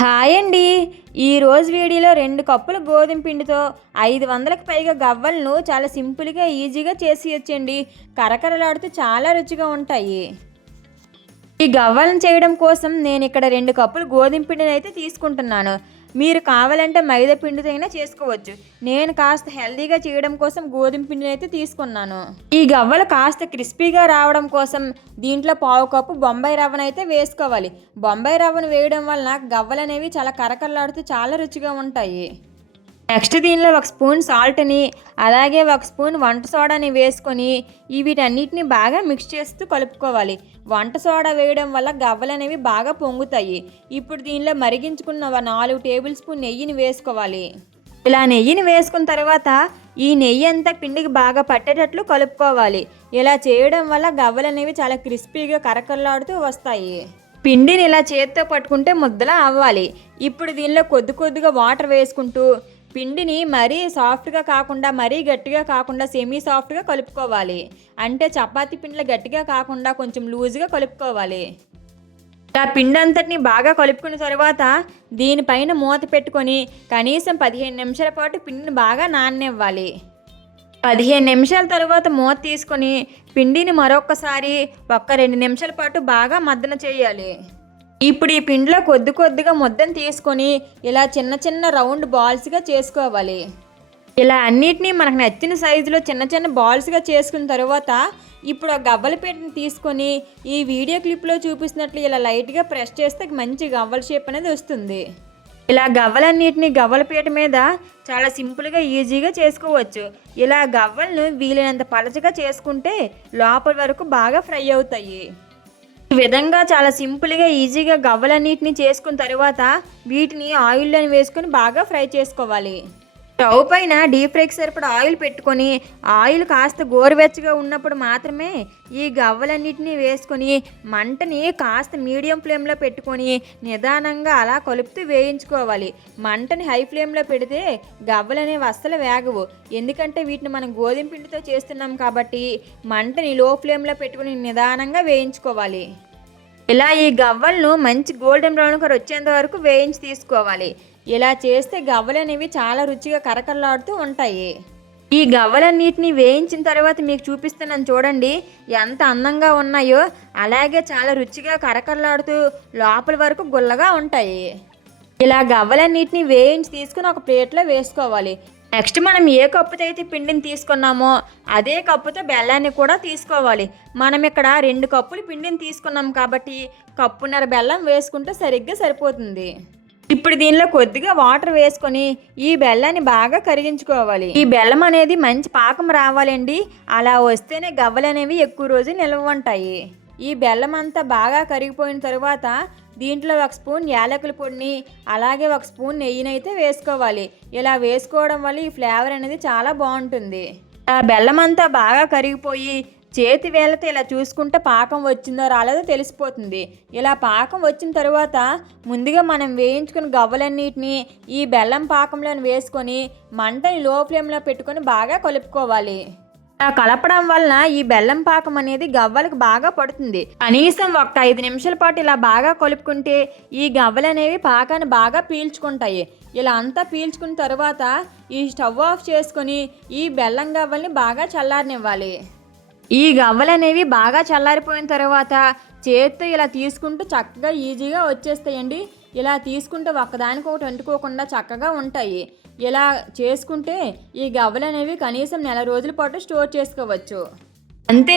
Hi అండి. ఈరోజు వీడియోలో 2 కప్పుల గోధుమ పిండితో 500కి పైగా గవ్వలను చాలా సింపుల్గా ఈజీగా చేసేయొచ్చండి. కరకరలాడుతూ చాలా రుచిగా ఉంటాయి. ఈ గవ్వలను చేయడం కోసం నేను ఇక్కడ 2 కప్పులు గోధుమ పిండిని అయితే తీసుకుంటున్నాను. మీరు కావాలంటే మైదా పిండితో అయినా చేసుకోవచ్చు. నేను కాస్త హెల్తీగా చేయడం కోసం గోధుమ పిండిని అయితే తీసుకున్నాను. ఈ గవ్వలు కాస్త క్రిస్పీగా రావడం కోసం దీంట్లో పావు కప్పు బొంబాయి రవ్వను అయితే వేసుకోవాలి. బొంబాయి రవ్వను వేయడం వలన గవ్వలు అనేవి చాలా కరకరలాడుతూ చాలా రుచిగా ఉంటాయి. నెక్స్ట్ దీనిలో 1 స్పూన్ సాల్ట్ని అలాగే 1 స్పూన్ వంట సోడాని వేసుకొని వీటన్నిటిని బాగా మిక్స్ చేస్తూ కలుపుకోవాలి. వంట సోడా వేయడం వల్ల గవ్వలు అనేవి బాగా పొంగుతాయి. ఇప్పుడు దీనిలో మరిగించుకున్న 4 టేబుల్ స్పూన్ నెయ్యిని వేసుకోవాలి. ఇలా నెయ్యిని వేసుకున్న తర్వాత ఈ నెయ్యి అంతా పిండికి బాగా పట్టేటట్లు కలుపుకోవాలి. ఇలా చేయడం వల్ల గవ్వలు అనేవి చాలా క్రిస్పీగా కరకరలాడుతూ వస్తాయి. పిండిని ఇలా చేత్తో పట్టుకుంటే ముద్దలా అవ్వాలి. ఇప్పుడు దీనిలో కొద్దిగా వాటర్ వేసుకుంటూ పిండిని మరీ సాఫ్ట్గా కాకుండా మరీ గట్టిగా కాకుండా సెమీ సాఫ్ట్గా కలుపుకోవాలి. అంటే చపాతీ పిండిలో గట్టిగా కాకుండా కొంచెం లూజ్గా కలుపుకోవాలి. ఆ పిండి అంతటిని బాగా కలుపుకున్న తర్వాత దీనిపైన మూత పెట్టుకొని కనీసం 15 నిమిషాల పాటు పిండిని బాగా నాననివ్వాలి. 15 నిమిషాల తర్వాత మూత తీసుకొని పిండిని మరొకసారి 1-2 నిమిషాల పాటు బాగా మద్దన చేయాలి. ఇప్పుడు ఈ పిండిలో కొద్దిగా ముద్దను తీసుకొని ఇలా చిన్న రౌండ్ బాల్స్గా చేసుకోవాలి. ఇలా అన్నిటినీ మనకు నచ్చిన సైజులో చిన్న బాల్స్గా చేసుకున్న తర్వాత ఇప్పుడు ఆ గవ్వల పీటని తీసుకొని ఈ వీడియో క్లిప్లో చూపిస్తున్నట్లు ఇలా లైట్గా ప్రెస్ చేస్తే మంచి గవ్వల షేప్ అనేది వస్తుంది. ఇలా గవ్వలన్నిటిని గవ్వల పీట మీద చాలా సింపుల్గా ఈజీగా చేసుకోవచ్చు. ఇలా గవ్వలను వీలైనంత పలచగా చేసుకుంటే లోపల వరకు బాగా ఫ్రై అవుతాయి. ఈ విధంగా చాలా సింపుల్గా ఈజీగా గవ్వలన్నిటిని చేసుకున్న తర్వాత వీటిని ఆయిల్లోని వేసుకొని బాగా ఫ్రై చేసుకోవాలి. స్టవ్ పైన డీప్ ఫ్రైకి సరిపడా ఆయిల్ పెట్టుకొని ఆయిల్ కాస్త గోరువెచ్చగా ఉన్నప్పుడు మాత్రమే ఈ గవ్వలన్నిటిని వేసుకొని మంటని కాస్త మీడియం ఫ్లేమ్లో పెట్టుకొని నిదానంగా అలా కలుపుతూ వేయించుకోవాలి. మంటని హై ఫ్లేమ్లో పెడితే గవ్వలు అనేవి అస్సలు వేగవు. ఎందుకంటే వీటిని మనం గోధుమ పిండితో చేస్తున్నాం కాబట్టి మంటని లో ఫ్లేమ్లో పెట్టుకొని నిదానంగా వేయించుకోవాలి. ఇలా ఈ గవ్వలను మంచి గోల్డెన్ బ్రౌన్ కలర్ వచ్చేంత వరకు వేయించి తీసుకోవాలి. ఇలా చేస్తే గవ్వలు అనేవి చాలా రుచిగా కరకరలాడుతూ ఉంటాయి. ఈ గవ్వలన్నిటిని వేయించిన తర్వాత మీకు చూపిస్తున్నాను చూడండి ఎంత అందంగా ఉన్నాయో. అలాగే చాలా రుచిగా కరకరలాడుతూ లోపల వరకు గుల్లగా ఉంటాయి. ఇలా గవ్వలన్నిటిని వేయించి తీసుకుని ఒక ప్లేట్లో వేసుకోవాలి. నెక్స్ట్ మనం ఏ కప్పుతో అయితే పిండిని తీసుకున్నామో అదే కప్పుతో బెల్లాన్ని కూడా తీసుకోవాలి. మనం ఇక్కడ 2 కప్పులు పిండిని తీసుకున్నాం కాబట్టి కప్పున్నర బెల్లం వేసుకుంటే సరిగ్గా సరిపోతుంది. ఇప్పుడు దీనిలో కొద్దిగా వాటర్ వేసుకొని ఈ బెల్లాన్ని బాగా కరిగించుకోవాలి. ఈ బెల్లం అనేది మంచి పాకం రావాలండి. అలా వస్తేనే గవ్వలు అనేవి ఎక్కువ రోజు నిల్వ ఉంటాయి. ఈ బెల్లం అంతా బాగా కరిగిపోయిన తర్వాత దీంట్లో 1 స్పూన్ యాలకుల పొడిని అలాగే 1 స్పూన్ నెయ్యినైతే వేసుకోవాలి. ఇలా వేసుకోవడం వల్ల ఈ ఫ్లేవర్ అనేది చాలా బాగుంటుంది. ఆ బెల్లం అంతా బాగా కరిగిపోయి చేతి వేళ్ళతో ఇలా చూసుకుంటే పాకం వచ్చిందో రాలేదో తెలిసిపోతుంది. ఇలా పాకం వచ్చిన తర్వాత ముందుగా మనం వేయించుకున్న గవ్వలన్నిటిని ఈ బెల్లం పాకంలో వేసుకొని మంటని లో ఫ్లేమ్లో పెట్టుకొని బాగా కలుపుకోవాలి. ఇలా కలపడం వలన ఈ బెల్లం పాకం అనేది గవ్వలకు బాగా పడుతుంది. కనీసం 5 నిమిషాల పాటు ఇలా బాగా కలుపుకుంటే ఈ గవ్వలు అనేవి పాకాన్ని బాగా పీల్చుకుంటాయి. ఇలా అంతా పీల్చుకున్న తర్వాత ఈ స్టవ్ ఆఫ్ చేసుకొని ఈ బెల్లం గవ్వల్ని బాగా చల్లారనివ్వాలి. ఈ గవ్వలు అనేవి బాగా చల్లారిపోయిన తర్వాత చేత్తో ఇలా తీసుకుంటూ చక్కగా ఈజీగా వచ్చేస్తాయండి. ఇలా తీసుకుంటే ఒకదానికొకటి అంటుకోకుండా చక్కగా ఉంటాయి. ఇలా చేసుకుంటే ఈ గవ్వలు అనేవి కనీసం నెల రోజుల పాటు స్టోర్ చేసుకోవచ్చు. అంతే.